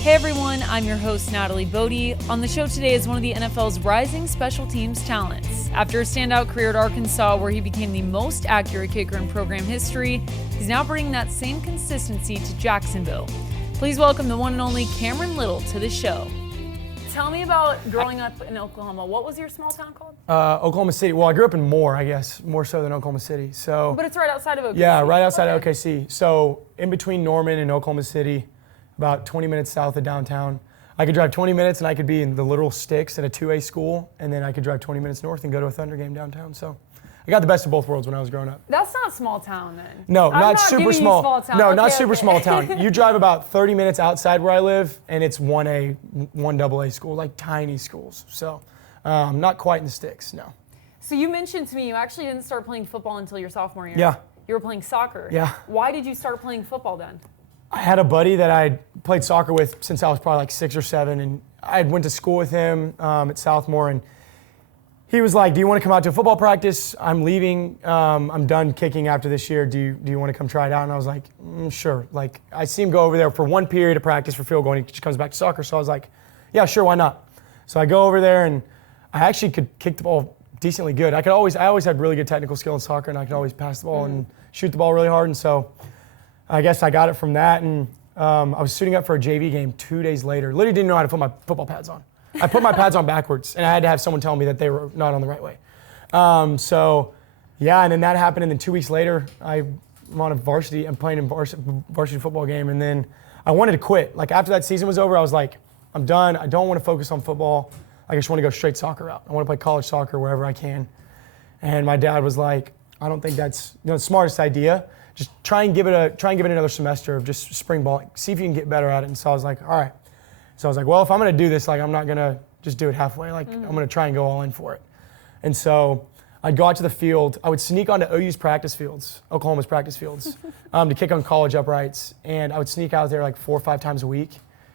Hey everyone, I'm your host Natalie Bode. On the show today is one of the NFL's rising special teams talents. After a standout career at Arkansas where he became the most accurate kicker in program history, he's now bringing that same consistency to Jacksonville. Please welcome the one and only Cameron Little to the show. Tell me about growing up in Oklahoma. What was your small town called? Oklahoma City. Well, I grew up in Moore, I guess, more so than Oklahoma City. So. But it's right outside of OKC. Yeah, right outside of OKC. So in between Norman and Oklahoma City, about 20 minutes south of downtown. I could drive 20 minutes and I could be in the literal sticks at a 2A school, and then I could drive 20 minutes north and go to a Thunder game downtown. So I got the best of both worlds when I was growing up. That's not small town then. No, not super small. No, okay, not super small town. You drive about 30 minutes outside where I live, and it's 1A, 1AA school, like tiny schools. So not quite in the sticks, no. So you mentioned to me you actually didn't start playing football until your sophomore year. Yeah. You were playing soccer. Yeah. Why did you start playing football then? I had a buddy that I played soccer with since I was probably like 6 or 7, and I went to school with him at Southmore, and he was like, "Do you want to come out to a football practice? I'm leaving. I'm done kicking after this year. Do you want to come try it out?" And I was like, "Sure." Like I see him go over there for one period of practice for field goal, and he just comes back to soccer. So I was like, "Yeah, sure, why not?" So I go over there, and I actually could kick the ball decently good. I always had really good technical skill in soccer, and I could always pass the ball and shoot the ball really hard, and so I guess I got it from that, and I was suiting up for a JV game 2 days later. Literally didn't know how to put my football pads on. I put my pads on backwards, and I had to have someone tell me that they were not on the right way. So, yeah, and then that happened, and then 2 weeks later, I'm on a varsity. I'm playing in varsity football game, and then I wanted to quit. Like after that season was over, I was like, I'm done. I don't want to focus on football. I just want to go straight soccer route. I want to play college soccer wherever I can. And my dad was like, I don't think that's the smartest idea. Just try and give it another semester of just spring ball. See if you can get better at it. And so I was like, all right. So I was like, well, if I'm going to do this, like I'm not going to just do it halfway. Like I'm going to try and go all in for it. And so I'd go out to the field. I would sneak onto OU's practice fields, Oklahoma's practice fields, to kick on college uprights. And I would sneak out there like 4 or 5 times a week,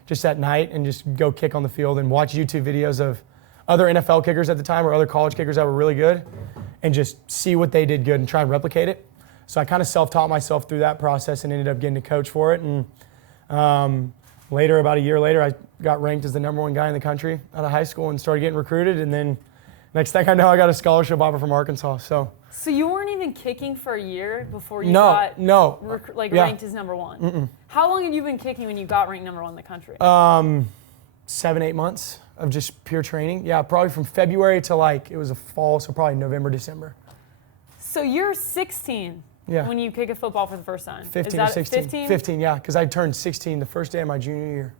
just at night, and just go kick on the field and watch YouTube videos of other NFL kickers at the time or other college kickers that were really good, and just see what they did good and try and replicate it. So I kind of self-taught myself through that process and ended up getting to coach for it. And later, about a year later, I got ranked as the #1 guy in the country out of high school and started getting recruited. And then next thing I know, I got a scholarship offer from Arkansas. So you weren't even kicking for a year before you got ranked as #1? Mm-mm. How long had you been kicking when you got ranked #1 in the country? 7, 8 months of just pure training. Yeah, probably from February to it was a fall, so probably November, December. So you're 16. Yeah. When you kick a football for the first time. 15 or 16. 15? 15, yeah, because I turned 16 the first day of my junior year.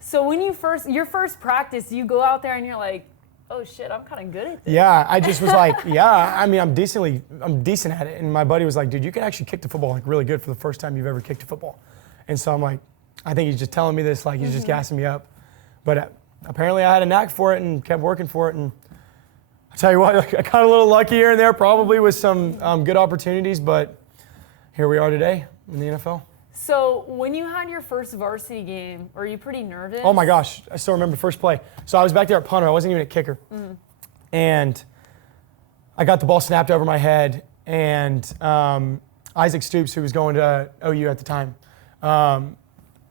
So when your first practice, you go out there and you're like, oh shit, I'm kind of good at this. Yeah, I just was like, yeah, I mean, I'm decent at it. And my buddy was like, dude, you can actually kick the football like really good for the first time you've ever kicked a football. And so I'm like, I think he's just telling me this, like he's just gassing me up. But apparently I had a knack for it and kept working for it. And I tell you what, I got a little lucky here and there, probably with some good opportunities, but here we are today in the NFL. So when you had your first varsity game, were you pretty nervous? Oh my gosh, I still remember the first play. So I was back there at punter, I wasn't even a kicker. And I got the ball snapped over my head, and Isaac Stoops, who was going to OU at the time,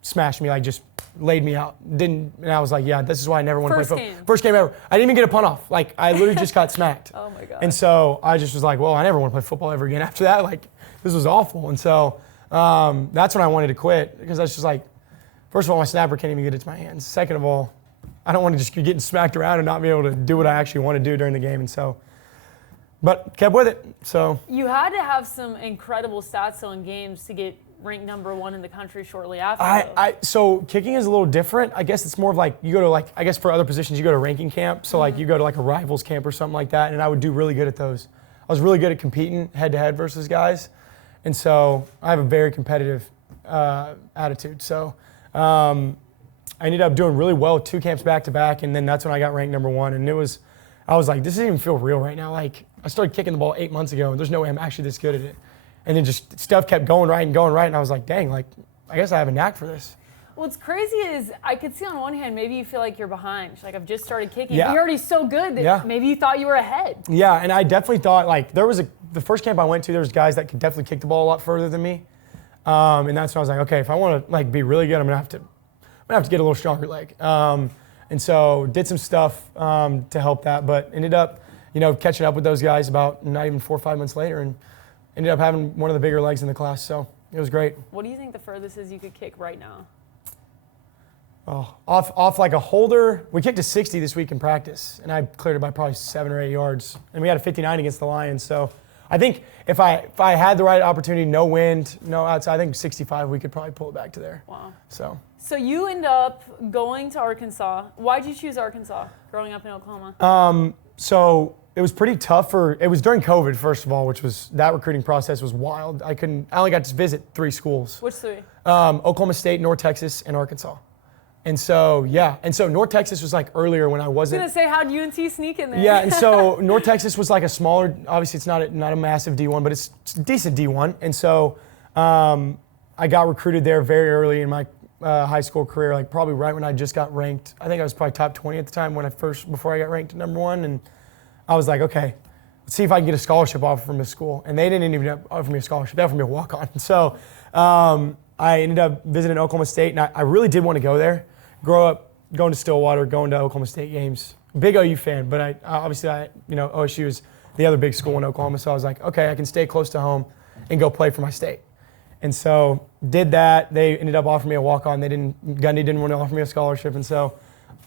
smashed me, like just laid me out. And I was like, yeah, this is why I never want to play football. First game ever. I didn't even get a punt off. Like I literally just got smacked. Oh my God. And so I just was like, well, I never want to play football ever again after that. Like this was awful. And so that's when I wanted to quit, because I was just like, first of all, my snapper can't even get it to my hands. Second of all, I don't want to just keep getting smacked around and not be able to do what I actually want to do during the game. And so, but kept with it. So you had to have some incredible stats though in games to get ranked #1 in the country shortly after. So kicking is a little different. I guess it's more of like you go to I guess for other positions you go to ranking camp. So like you go to like a rivals camp or something like that, and I would do really good at those. I was really good at competing head to head versus guys, and so I have a very competitive attitude. So I ended up doing really well 2 camps back to back, and then that's when I got ranked #1. And I was like, this doesn't even feel real right now. Like I started kicking the ball 8 months ago, and there's no way I'm actually this good at it. And then just stuff kept going right, and I was like, dang, like I guess I have a knack for this. What's crazy is I could see on one hand maybe you feel like you're behind. Like I've just started kicking. Yeah. But you're already so good that maybe you thought you were ahead. Yeah, and I definitely thought like the first camp I went to, there was guys that could definitely kick the ball a lot further than me. And that's when I was like, okay, if I want to like be really good, I'm gonna have to to have to get a little stronger leg. And so did some stuff to help that, but ended up, catching up with those guys about not even 4 or 5 months later, and ended up having one of the bigger legs in the class. So it was great. What do you think the furthest is you could kick right now? Oh, off like a holder, we kicked a 60 this week in practice, and I cleared it by probably 7 or 8 yards. And we had a 59 against the Lions. So I think if I had the right opportunity, no wind, no outside, I think 65 we could probably pull it back to there. Wow. So you end up going to Arkansas. Why'd you choose Arkansas growing up in Oklahoma? So it was pretty tough it was during COVID, first of all, which was, that recruiting process was wild. I only got to visit 3 schools. Which 3? Oklahoma State, North Texas, and Arkansas. And so, North Texas was like earlier when I wasn't. I was going to say, how'd UNT sneak in there? Yeah, and so North Texas was like a smaller, obviously it's not a massive D1, but it's a decent D1. And so I got recruited there very early in my high school career, like probably right when I just got ranked. I think I was probably top 20 at the time before I got ranked number 1. And I was like, okay, let's see if I can get a scholarship offer from this school. And they didn't even offer me a scholarship, they offered me a walk-on. And so I ended up visiting Oklahoma State, and I really did want to go there. Grow up going to Stillwater, going to Oklahoma State games. Big OU fan, but OSU is the other big school in Oklahoma. So I was like, okay, I can stay close to home and go play for my state. And so did that. They ended up offering me a walk-on. Gundy didn't want to offer me a scholarship, and so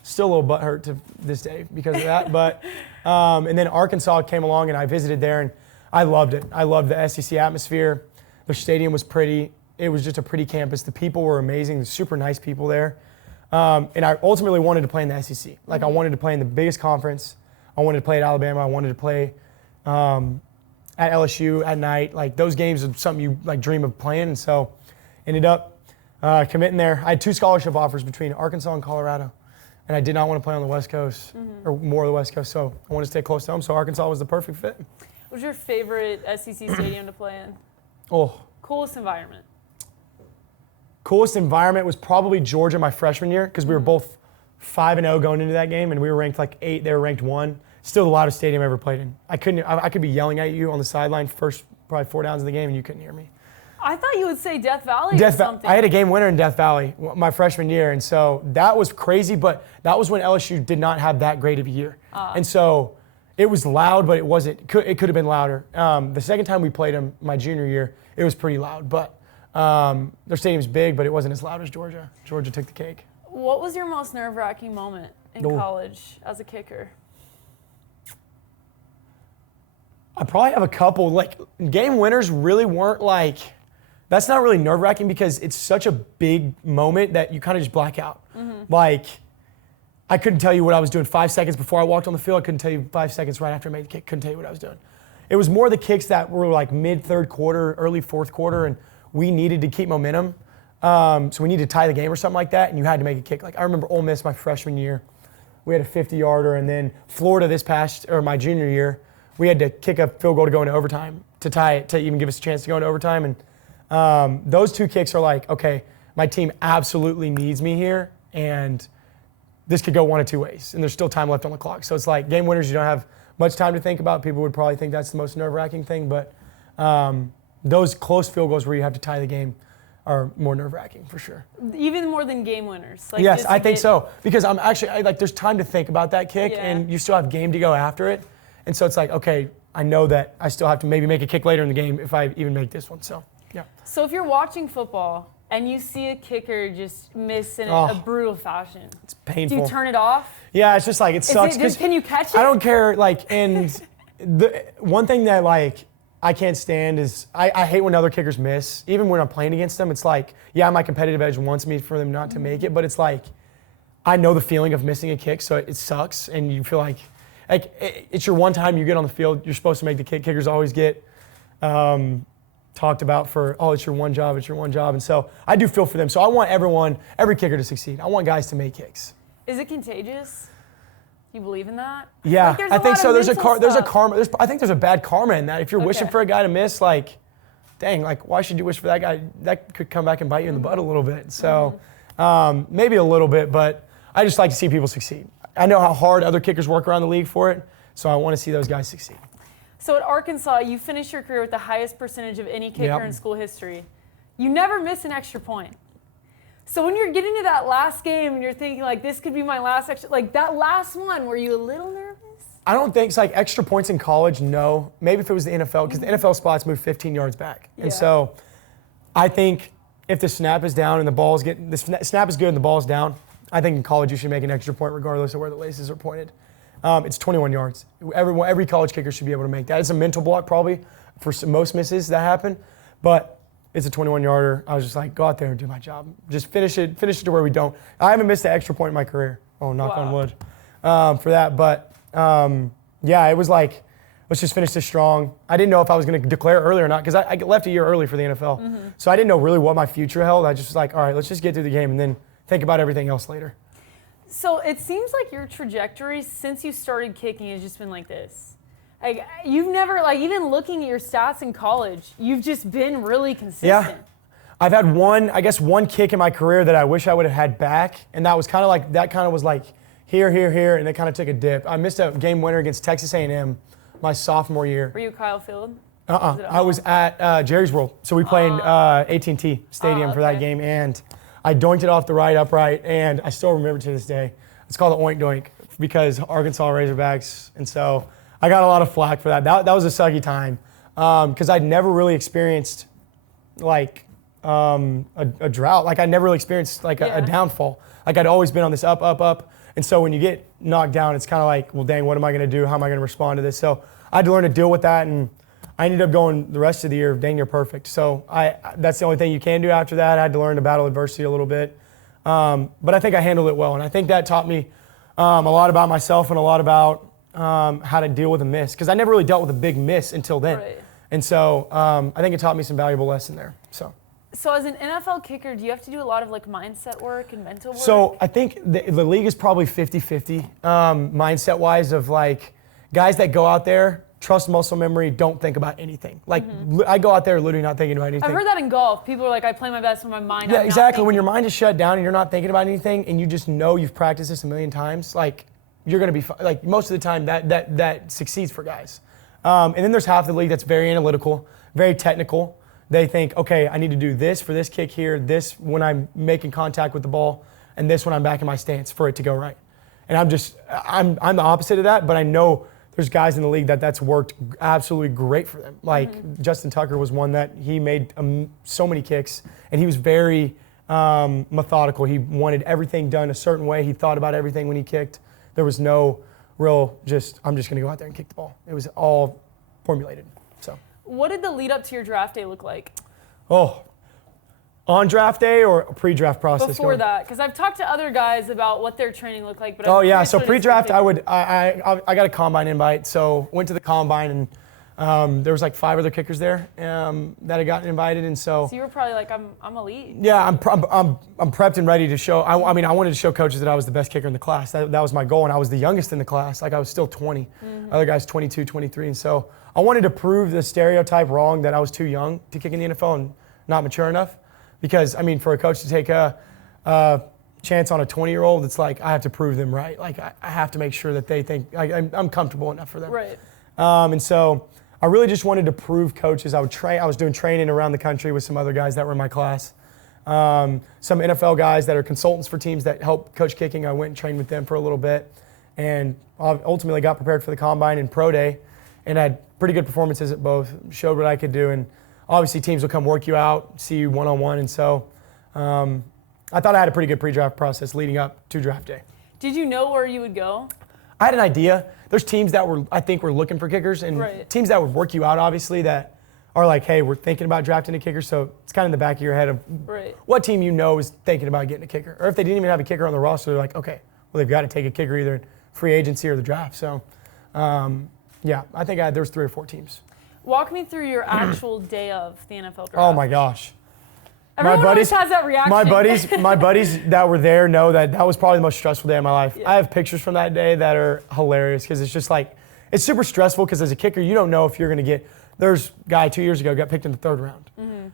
still a little butthurt to this day because of that. But and then Arkansas came along, and I visited there, and I loved it. I loved the SEC atmosphere. Their stadium was pretty. It was just a pretty campus. The people were amazing. Super nice people there. And I ultimately wanted to play in the SEC. Like, I wanted to play in the biggest conference. I wanted to play at Alabama. I wanted to play at LSU at night. Like, those games are something you like dream of playing. And so ended up committing there. I had 2 scholarship offers between Arkansas and Colorado. And I did not want to play on the West Coast or more of the West Coast. So I wanted to stay close to home. So Arkansas was the perfect fit. What was your favorite SEC stadium to play in? Oh. Coolest environment? Coolest environment was probably Georgia my freshman year, because we were both 5-0 going into that game, and we were ranked like 8. They were ranked 1. Still the loudest stadium I ever played in. I could be yelling at you on the sideline first probably 4 downs of the game, and you couldn't hear me. I thought you would say Death Valley or something. I had a game winner in Death Valley my freshman year, and so that was crazy, but that was when LSU did not have that great of a year. And so it was loud, but it wasn't. It could have been louder. The second time we played them my junior year, it was pretty loud, but their stadium's big, but it wasn't as loud as Georgia. Georgia took the cake. What was your most nerve-wracking moment in college as a kicker? I probably have a couple. Like, game winners really weren't like, that's not really nerve-wracking because it's such a big moment that you kind of just black out. Like, I couldn't tell you what I was doing 5 seconds before I walked on the field. I couldn't tell you 5 seconds right after I made the kick. Couldn't tell you what I was doing. It was more the kicks that were like mid-third quarter, early fourth quarter, and we needed to keep momentum. So we needed to tie the game or something like that, and you had to make a kick. Like, I remember Ole Miss my freshman year. We had a 50-yarder, and then Florida my junior year, we had to kick a field goal to go into overtime to tie it, to even give us a chance to go into overtime. And those 2 kicks are like, okay, my team absolutely needs me here, and this could go one of 2 ways, and there's still time left on the clock. So it's like, game winners, you don't have much time to think about. People would probably think that's the most nerve-wracking thing, but those close field goals where you have to tie the game are more nerve-wracking for sure. Even more than game winners? Like, yes, I think so. Because I'm actually, there's time to think about that kick, and you still have game to go after it. And so it's like, okay, I know that I still have to maybe make a kick later in the game if I even make this one. So, yeah. So if you're watching football and you see a kicker just miss in a brutal fashion, it's painful. Do you turn it off? Yeah, it's just like, it sucks. Can you catch it? I don't care. Like, and the one thing that like I can't stand is I hate when other kickers miss. Even when I'm playing against them, it's like, yeah, my competitive edge wants me for them not to make it, but it's like, I know the feeling of missing a kick, so it sucks, and you feel like it's your one time you get on the field. You're supposed to make the kick. Kickers always get talked about for, it's your one job, and so I do feel for them. So I want every kicker to succeed. I want guys to make kicks. Is it contagious? Do you believe in that? Yeah, I think so. There's a karma. I think there's a bad karma in that. If you're wishing for a guy to miss, like, dang, like, why should you wish for that guy? That could come back and bite you in the butt a little bit. So maybe a little bit, but I just like to see people succeed. I know how hard other kickers work around the league for it, so I want to see those guys succeed. So at Arkansas, you finished your career with the highest percentage of any kicker in school history. You never miss an extra point. So when you're getting to that last game and you're thinking like this could be my last extra, like that last one, were you a little nervous? I don't think it's like extra points in college. No, maybe if it was the NFL, because the NFL spots move 15 yards back, and so I think if the snap is down and the snap is good and the ball's down, I think in college you should make an extra point regardless of where the laces are pointed. It's 21 yards. Every college kicker should be able to make that. It's a mental block probably for most misses that happen, but it's a 21-yarder. I was just like, go out there and do my job. Just finish it to where we don't. I haven't missed an extra point in my career. Oh, knock on wood for that. But it was like, let's just finish this strong. I didn't know if I was going to declare early or not because I left a year early for the NFL. Mm-hmm. So I didn't know really what my future held. I just was like, all right, let's just get through the game and then think about everything else later. So it seems like your trajectory since you started kicking has just been like this. Like you've never, like even looking at your stats in college, you've just been really consistent. Yeah. I've had one kick in my career that I wish I would have had back, and that was kind of like here, and it kind of took a dip. I missed a game winner against Texas A&M my sophomore year. Were you Kyle Field? I was at Jerry's World. So we played in AT&T Stadium for that game, and I doinked it off the right upright, and I still remember to this day. It's called the oink doink because Arkansas Razorbacks, and so I got a lot of flack for that. That was a sucky time because I'd never really experienced like a drought. Like I never really experienced like a downfall. Like I'd always been on this up. And so when you get knocked down, it's kind of like, well, dang, what am I going to do? How am I going to respond to this? So I had to learn to deal with that, and I ended up going the rest of the year dang near perfect. So that's the only thing you can do after that. I had to learn to battle adversity a little bit. But I think I handled it well, and I think that taught me a lot about myself and a lot about how to deal with a miss, because I never really dealt with a big miss until then. Right. And so I think it taught me some valuable lesson there. So as an NFL kicker, do you have to do a lot of like mindset work and mental work? So I think the league is probably 50-50 mindset-wise of like guys that go out there, trust muscle memory, don't think about anything. Like I go out there literally not thinking about anything. I've heard that in golf. People are like, I play my best when my mind. Yeah, exactly. When your mind is shut down and you're not thinking about anything, and you just know you've practiced this a million times, like you're gonna be like most of the time that succeeds for guys. And then there's half the league that's very analytical, very technical. They think, okay, I need to do this for this kick here, this when I'm making contact with the ball, and this when I'm back in my stance for it to go right. And I'm the opposite of that, but I know there's guys in the league that's worked absolutely great for them. Like Justin Tucker was one that he made so many kicks, and he was very methodical. He wanted everything done a certain way. He thought about everything when he kicked. There was no real I'm just gonna go out there and kick the ball. It was all formulated. So. What did the lead up to your draft day look like? Oh, on draft day or a pre-draft process? Before that, because I've talked to other guys about what their training looked like. But So pre-draft, I got a combine invite, so went to the combine, and there was like 5 other kickers there that had gotten invited, and so. So you were probably like, I'm elite. Yeah, I'm prepped and ready to show. I wanted to show coaches that I was the best kicker in the class. That was my goal, and I was the youngest in the class. Like I was still 20. Other guys 22, 23, and so. I wanted to prove the stereotype wrong that I was too young to kick in the NFL and not mature enough. Because, I mean, for a coach to take a chance on a 20-year-old, it's like I have to prove them right. Like I have to make sure that they think I'm comfortable enough for them. Right. And so I really just wanted to prove coaches. I was doing training around the country with some other guys that were in my class. Some NFL guys that are consultants for teams that help coach kicking. I went and trained with them for a little bit. And ultimately got prepared for the combine and pro day. And had pretty good performances at both, showed what I could do. And obviously teams will come work you out, see you one-on-one. And so I thought I had a pretty good pre-draft process leading up to draft day. Did you know where you would go? I had an idea. There's teams that I think were looking for kickers, and teams that would work you out, obviously, that are like, hey, we're thinking about drafting a kicker. So it's kind of in the back of your head of what team you know is thinking about getting a kicker. Or if they didn't even have a kicker on the roster, they're like, okay, well, they've got to take a kicker either in free agency or the draft. So yeah, I think there was 3 or 4 teams. Walk me through your actual day of the NFL draft. Oh my gosh. Everyone always has that reaction. My buddies that were there know that was probably the most stressful day of my life. Yeah. I have pictures from that day that are hilarious because it's just like, it's super stressful because as a kicker, you don't know if you're going to get, there's a guy 2 years ago got picked in the 3rd round.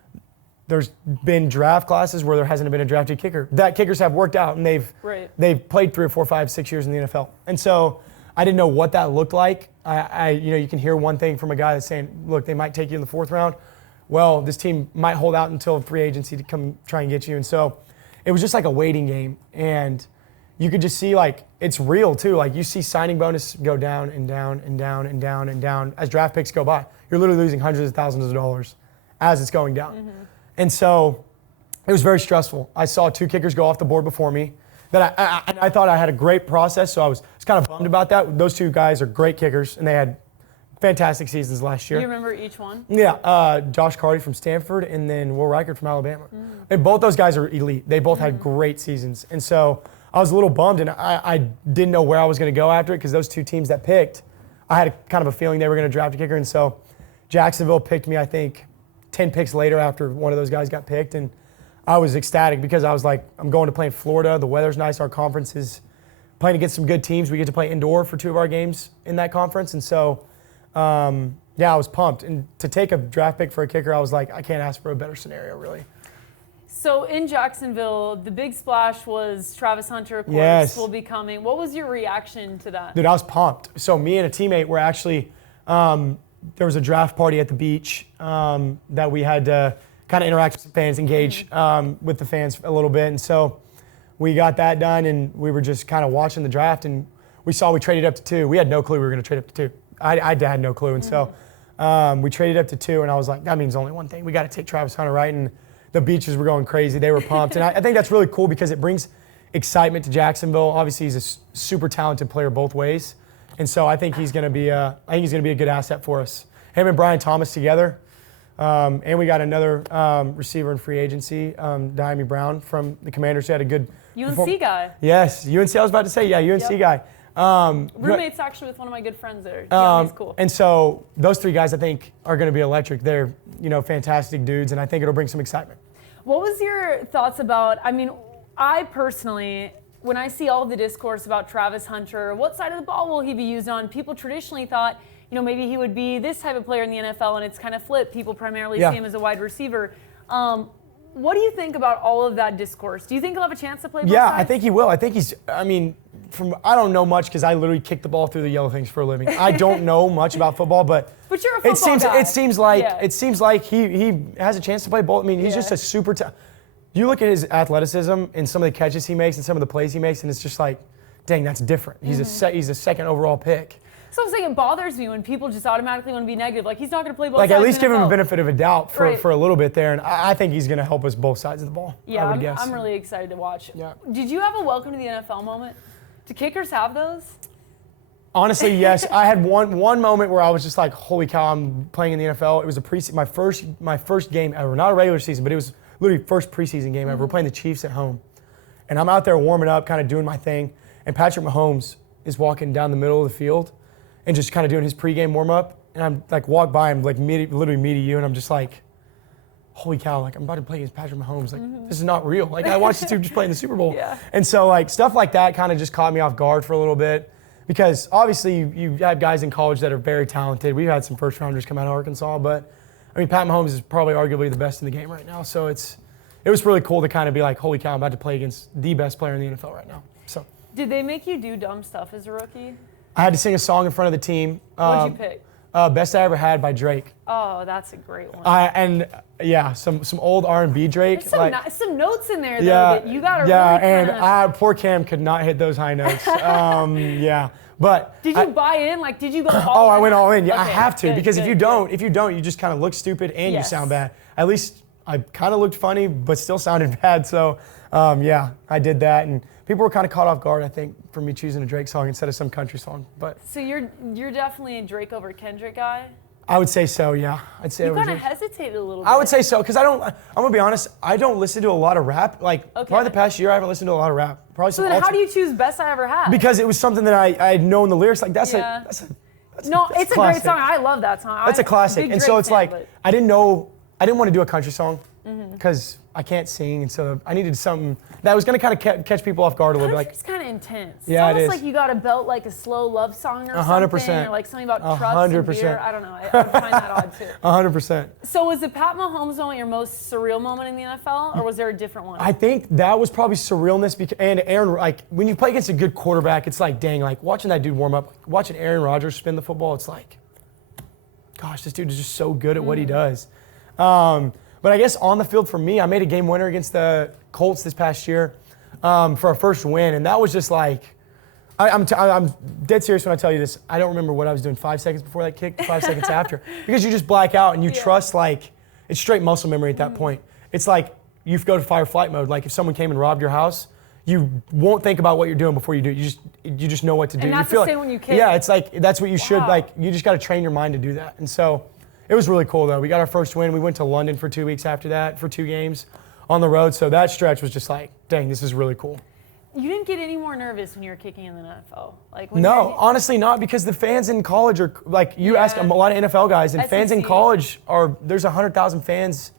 There's been draft classes where there hasn't been a drafted kicker. That kickers have worked out and they've played 3 or 4, 5, 6 years in the NFL. And so I didn't know what that looked like. You can hear one thing from a guy that's saying, look, they might take you in the 4th round. Well, this team might hold out until free agency to come try and get you. And so it was just like a waiting game. And you could just see like it's real too. Like you see signing bonus go down and down and down and down and down as draft picks go by. You're literally losing hundreds of thousands of dollars as it's going down. And so it was very stressful. I saw 2 kickers go off the board before me. That I thought I had a great process, so I was kind of bummed about that. Those 2 guys are great kickers, and they had fantastic seasons last year. Do you remember each one? Yeah, Josh Carty from Stanford, and then Will Reichert from Alabama. And both those guys are elite. They both had great seasons. And so I was a little bummed, and I didn't know where I was going to go after it because those 2 teams that picked, I had kind of a feeling they were going to draft a kicker. And so Jacksonville picked me, I think, 10 picks later after one of those guys got picked. And I was ecstatic because I was like, I'm going to play in Florida. The weather's nice. Our conference is playing against some good teams. We get to play indoor for 2 of our games in that conference. And so, I was pumped. And to take a draft pick for a kicker, I was like, I can't ask for a better scenario, really. So in Jacksonville, the big splash was Travis Hunter, of course, will be coming. What was your reaction to that? Dude, I was pumped. So me and a teammate were actually, there was a draft party at the beach that we had to kind of interact with some fans, engage with the fans a little bit. And so we got that done, and we were just kind of watching the draft, and we traded up to 2. We had no clue we were going to trade up to 2. I had no clue. And so we traded up to 2, and I was like, that means only one thing. We got to take Travis Hunter, right? And the beaches were going crazy. They were pumped. And I think that's really cool because it brings excitement to Jacksonville. Obviously, he's a super talented player both ways. And so I think he's going to be a good asset for us. Him and Brian Thomas together. And we got another receiver in free agency, Diami Brown from the Commanders, who had a good UNC guy. Yes, UNC. I was about to say, UNC guy. Roommates actually with one of my good friends there. He's cool. And so those 3 guys, I think, are going to be electric. They're fantastic dudes, and I think it'll bring some excitement. What was your thoughts about? I mean, I personally, when I see all the discourse about Travis Hunter, what side of the ball will he be used on? People traditionally thought, maybe he would be this type of player in the NFL, and it's kind of flipped. People primarily see him as a wide receiver. What do you think about all of that discourse? Do you think he'll have a chance to play both sides? I think he will. I think I don't know much because I literally kick the ball through the yellow things for a living. I don't know much about football, but you're a football guy. It seems like he has a chance to play both. I mean, he's just a super you look at his athleticism and some of the catches he makes and some of the plays he makes, and it's just like, dang, that's different. He's a second overall pick. So I'm saying it bothers me when people just automatically want to be negative. Like, he's not going to play both sides. Like, at least give him a benefit of a doubt for a little bit there. And I think he's going to help us both sides of the ball. Yeah, I would guess. I'm really excited to watch. Yeah. Did you have a welcome to the NFL moment? Do kickers have those? Honestly, yes. I had one moment where I was just like, holy cow, I'm playing in the NFL. It was my first game ever. Not a regular season, but it was literally first preseason game ever. We're playing the Chiefs at home. And I'm out there warming up, kind of doing my thing. And Patrick Mahomes is walking down the middle of the field and just kind of doing his pregame warm-up. And I'm like, walk by him, like literally me to you, and I'm just like, holy cow, like I'm about to play against Patrick Mahomes. Like, this is not real. Like, I watched the two just play in the Super Bowl. Yeah. And so like stuff like that kind of just caught me off guard for a little bit. Because obviously you have guys in college that are very talented. We've had some first rounders come out of Arkansas, but I mean, Pat Mahomes is probably arguably the best in the game right now. So it was really cool to kind of be like, holy cow, I'm about to play against the best player in the NFL right now. So. Did they make you do dumb stuff as a rookie? I had to sing a song in front of the team. What'd you pick? Best I Ever Had by Drake. Oh, that's a great one. Some old R&B Drake. There's some notes in there, though, that you got to really poor Cam could not hit those high notes. But did you buy in? Like, did you go all in? Oh, I went all in. Yeah, okay, I have to, because if you don't, you just kind of look stupid and yes. you sound bad. At least I kind of looked funny, but still sounded bad. So, I did that, and people were kind of caught off guard, I think, for me choosing a Drake song instead of some country song. But so you're definitely a Drake over Kendrick guy? I would say so, yeah. I'd say you kind of hesitated a little bit. I would say so, because I'm gonna be honest, I don't listen to a lot of rap. Probably the past year I haven't listened to a lot of rap. Probably so then how do you choose Best I Ever Had? Because it was something that I had known the lyrics. Like, it's a great song. I love that song. That's a classic. And so it's I didn't want to do a country song because I can't sing, and so I needed something that was going to kind of catch people off guard a little bit. Country's kind of intense. Yeah, it's it is. Like you got to belt like a slow love song or 100%. something, or like something about trust and beer. I don't know. I find that odd too. 100%. So was the Pat Mahomes moment your most surreal moment in the NFL, or was there a different one? I think that was probably surrealness, and Aaron, like, when you play against a good quarterback, it's like, dang, like watching that dude warm up, watching Aaron Rodgers spin the football, it's like, gosh, this dude is just so good at what he does. But I guess on the field for me, I made a game winner against the Colts this past year for our first win, and that was just like, I'm dead serious when I tell you this. I don't remember what I was doing 5 seconds before that kick, 5 seconds after, because you just black out and you trust, like, it's straight muscle memory at that point. It's like you go to fight or flight mode. Like if someone came and robbed your house, you won't think about what you're doing before you do it. You just know what to do. And that's you feel the same like, when you kick. Yeah, it's like that's what you should, like, you just got to train your mind to do that. And so it was really cool though. We got our first win. We went to London for 2 weeks after that for 2 games on the road. So that stretch was just like, dang, this is really cool. You didn't get any more nervous when you were kicking in the NFL? No, honestly not, because the fans in college are, like, you ask a lot of NFL guys, and fans in college there's 100,000 fans.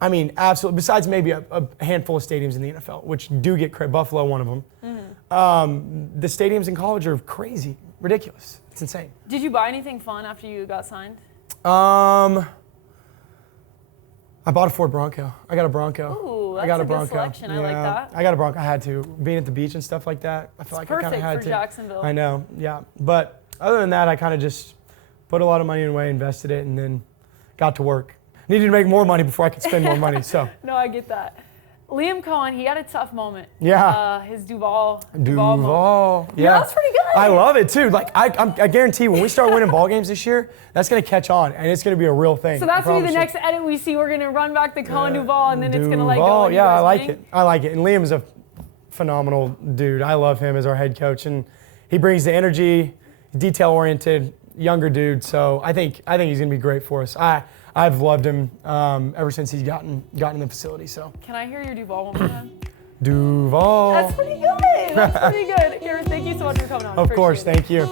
I mean, absolutely, besides maybe a handful of stadiums in the NFL, which do get credit, Buffalo, one of them. The stadiums in college are crazy, ridiculous. It's insane. Did you buy anything fun after you got signed? I bought a Ford Bronco. I got a Bronco. Ooh, that's I got a a Bronco. good selection. Yeah. I like that. I got a Bronco. I had to. Being at the beach and stuff like that, I feel like I kind of had to. Perfect for Jacksonville. I know, yeah. But other than that, I kind of just put a lot of money away, invested it, and then got to work. Needed to make more money before I could spend more money. So. No, I get that. Liam Cohen, he had a tough moment. Yeah. His Duval moment. Yeah. That's pretty good. I love it too. Like I guarantee when we start winning ball games this year, that's gonna catch on and it's gonna be a real thing. So that's gonna be the next edit we see. We're gonna run back the Cohen Duval and then it's gonna like go. Yeah, I like it. I like it. And Liam's a phenomenal dude. I love him as our head coach, and he brings the energy, detail-oriented, younger dude. So I think he's gonna be great for us. I've loved him ever since he's gotten in the facility. So. Can I hear your Duval one more time? Duval. That's pretty good. That's pretty good. Karen, thank you so much for coming on. Of course, thank you.